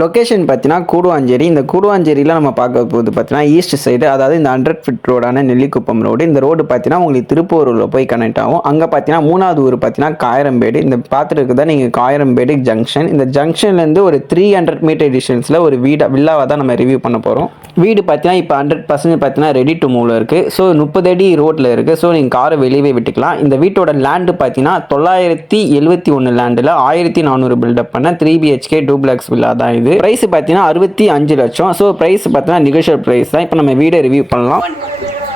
Location பார்த்தீங்கன்னா கூடுவாஞ்சேரி. இந்த கூடுவாஞ்சேரியில் நம்ம பார்க்க போது பார்த்தீங்கன்னா ஈஸ்ட் சைடு, அதாவது இந்த 100 ஃபீட் ரோடான நெல்லிக்குப்பம் ரோடு. இந்த ரோடு பார்த்தீங்கன்னா உங்களுக்கு திருப்பூரில் போய் கனெக்ட் ஆகும். அங்கே பார்த்தீங்கன்னா 3வது ஊர் பார்த்தீங்கன்னா காயரம்பேடு. இந்த பார்த்துட்டு இருக்குதா நீங்கள் காயரம்பேடு ஜங்ஷன். இந்த ஜங்ஷன்லேருந்து ஒரு 300 மீட்டர் டிஸ்டன்ஸில் ஒரு வில்லாவை தான் நம்ம ரிவ்யூ பண்ண போகிறோம். வீடு பார்த்தீங்கன்னா இப்போ 100% பார்த்தீங்கன்னா ரெடி டு மூவ்ல இருக்குது. ஸோ 30 அடி ரோட்டில் இருக்குது. ஸோ நீங்கள் காரை வெளியே விட்டுக்கலாம். இந்த வீட்டோட லேண்டு பார்த்தீங்கன்னா 971 லேண்டில் 1400 பில்டப் பண்ண 3 BHK டூப்ளெக்ஸ் வில்லா தான் இது. பிரைஸ் பார்த்தீங்கன்னா 65 லட்சம். ஸோ பிரைஸ் பார்த்தீங்கன்னா நெகோஷியபிள் பிரைஸ் தான். இப்போ நம்ம வீடை ரிவ்யூ பண்ணலாம்.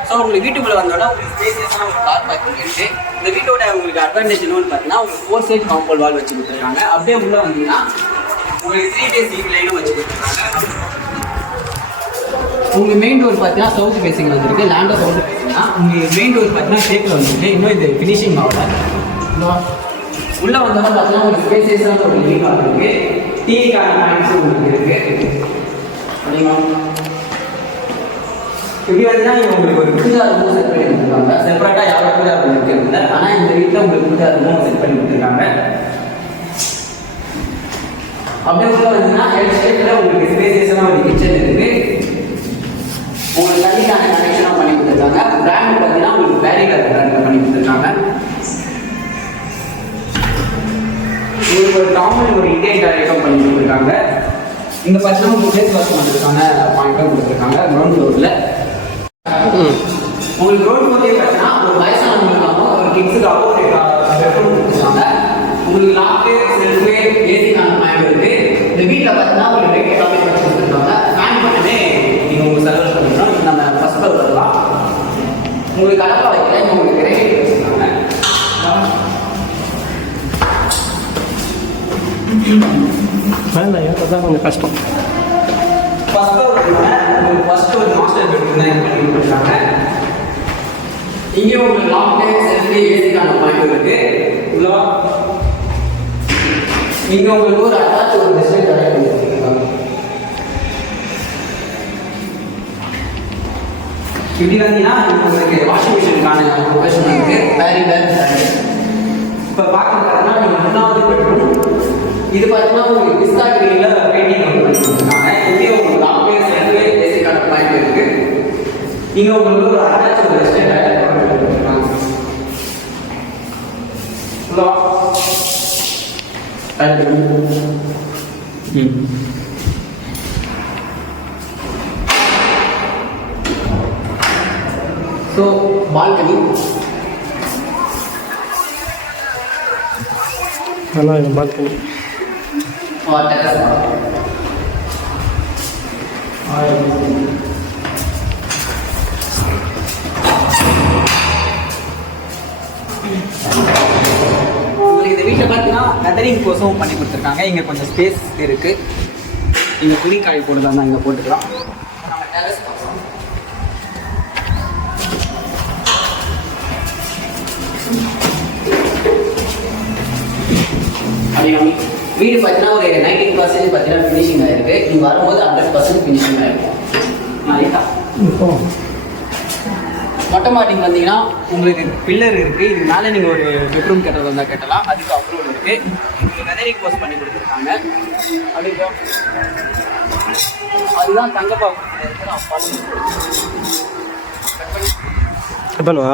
ஸோ உங்களுக்கு வீட்டுக்குள்ளே வந்தோன்னா உங்களுக்கு ஸ்பேசியஸான ஒரு கார் பார்க்கிங் இருக்குது. இந்த வீட்டோட உங்களுக்கு அட்வான்டேஜ் என்னன்னு பார்த்தீங்கன்னா உங்களுக்கு 4 சைட் காம்பவுண்ட் வால் வச்சு கொடுத்துருக்காங்க. அப்படியே உள்ளே வந்தீங்கன்னா உங்களுக்கு 3 days ஈவ் லைனும் வச்சு கொடுத்துருக்காங்க. உங்களுக்கு மெயின் டோர் பார்த்தீங்கன்னா சவுத் ஃபேஸிங் வந்துருக்கு. லேண்டோ சவுத் ஃபேஸிங்னா உங்களுக்கு மெயின் டோர் பார்த்தீங்கன்னா ஷேக்கில் வந்துருக்கு. இன்னும் இந்த ஃபினிஷிங் ஆகல. உள்ளே வந்தோன்னா பார்த்தீங்கன்னா உங்களுக்கு ஸ்பேசியஸான ஒரு லிவிங் ஹால் இருக்குது. டிவிக்கான பாயிண்ட்ஸ் உங்களுக்கு இருக்குது. அப்படிங்களா இப்படி வந்து உங்களுக்கு ஒரு பூஜா ரூமும் செட் பண்ணி கொடுத்துருக்காங்க. செப்பரேட்டாக யாரும் பூஜா ரூம் இருக்கிறது. ஆனால் இந்த வீட்டில் உங்களுக்கு பூஜா ரூமும் செட் பண்ணி கொடுத்துருக்காங்க. அப்படியே உள்ள வந்தீங்கன்னா ஹெல்த் உங்களுக்கு ஸ்பேசியஸான ஒரு கிச்சன் இருக்குது. உங்களுக்கு தண்ணிக்கான கனெக்ஷனாக பண்ணி கொடுத்துருக்காங்க. பிராண்ட் பார்த்தீங்கன்னா உங்களுக்கு வேரிகர் பிராண்ட் பண்ணி கொடுத்துருக்காங்க. உங்களுக்கு ஒரு காமன் ஒரு இந்தியன் டாய்லெட்டும் பண்ணி கொடுத்துருக்காங்க. இங்கே பார்த்தீங்கன்னா உங்களுக்கு ஃபேஸ் வாஷ் பண்ணுறதுக்கான பாயிண்ட்டும் கொடுத்துருக்காங்க கிரவுண்ட் ஃப்ளோரில். உங்களுக்கு ரோடு பற்றி பார்த்தீங்கன்னா ஒரு வயசானவங்களுக்காகவும் ஒரு கிட்ஸுக்காகவும் ஒரு பெட்ரூம் கொடுத்துருக்காங்க. உங்களுக்கு லாக்கு செல்ஃபு ஏசிக்கான பாயிண்ட் இருக்குது. இந்த வீட்டில் பார்த்தீங்கன்னா ஒரு லைட் எல்லாமே வச்சு கொடுத்துருக்காங்க. ஃபேன் பண்ணவே நீங்கள் உங்களுக்கு சர்வீஸ் பண்ணிக்கலாம். நம்ம ஃபஸ்ட் ஃப்ளோர் வரலாம். உங்களுக்கு கடப்பா வைக்கல, இங்கே உங்களுக்கு ரேட் வச்சுருக்காங்க. அதான் கொஞ்சம் கஷ்டம். ஃபஸ்ட் ஃப்ளோர் உங்களுக்கு ஃபஸ்ட் ஒரு மாஸ்டர் பெட்ரூம் தான் பண்ணி கொடுத்துருக்காங்க. இங்கே உங்களுக்கு லாக்கு செல்ஃபு ஏசிக்கான பாயிண்ட் இருக்குது. உள்ளவா இங்கே உங்களுக்கு ஒரு அட்டாச் ஒரு டிஸ்பிளே தயார் பண்ணி கொடுத்துருக்காங்க. இப்படி வந்தீங்கன்னா உங்களுக்கு வாஷிங் மிஷினுக்கான லொகேஷன் இருக்குது. வேரிகர் இப்போ பார்க்குறதுனா நீங்கள் 3வது பெட்ரூம். இது பார்த்தீங்கன்னா உங்களுக்கு பிஸ்தா கிரீனில் பெயிண்டிங் பண்ணி கொடுத்துருக்காங்க. இங்கே உங்களுக்கு லாக்கு செல்ஃபு ஏசிக்கான பாயிண்ட் இருக்குது. இங்கே உங்களுக்கு ஒரு அட்டாச் ஒரு டிஸ்பிளே தயார் பண்ணி கொடுத்துருக்காங்க. உள்ளவா ஸோ பால்கனி நல்லா இருக்கும். பால்கனி இந்த வீட்டில் பார்த்தீங்கன்னா வெதரிங் கோர்ஸும் பண்ணி கொடுத்துருக்காங்க. இங்கே கொஞ்சம் ஸ்பேஸ் இருக்குது. இங்கே துணி காய் போடுறதா தான் இங்கே போட்டுக்கலாம். நம்ம டெரஸ் பார்க்கலாம். வீடு பார்த்தீங்கன்னா ஒரு 19% பார்த்தீங்கன்னா ஃபினிஷிங் ஆகிருக்கு. நீங்கள் வரும்போது 100% ஃபினிஷிங் ஆகிருக்கும். நாளைக்கா மொட்டை மாடிக்கு வந்தீங்கன்னா உங்களுக்கு பில்லர் இருக்குது. இது மேலே நீங்கள் ஒரு பெட்ரூம் கட்டுறது வந்தால் கட்டலாம். அதுக்கு அப்ரூவல் இருக்குது. உங்களுக்கு வெதரிங் கோர்ஸ் பண்ணி கொடுத்துருக்காங்க. அப்படிங்களா அதுதான் தங்கப்பா கொடுத்துருக்கு. பண்ணுவா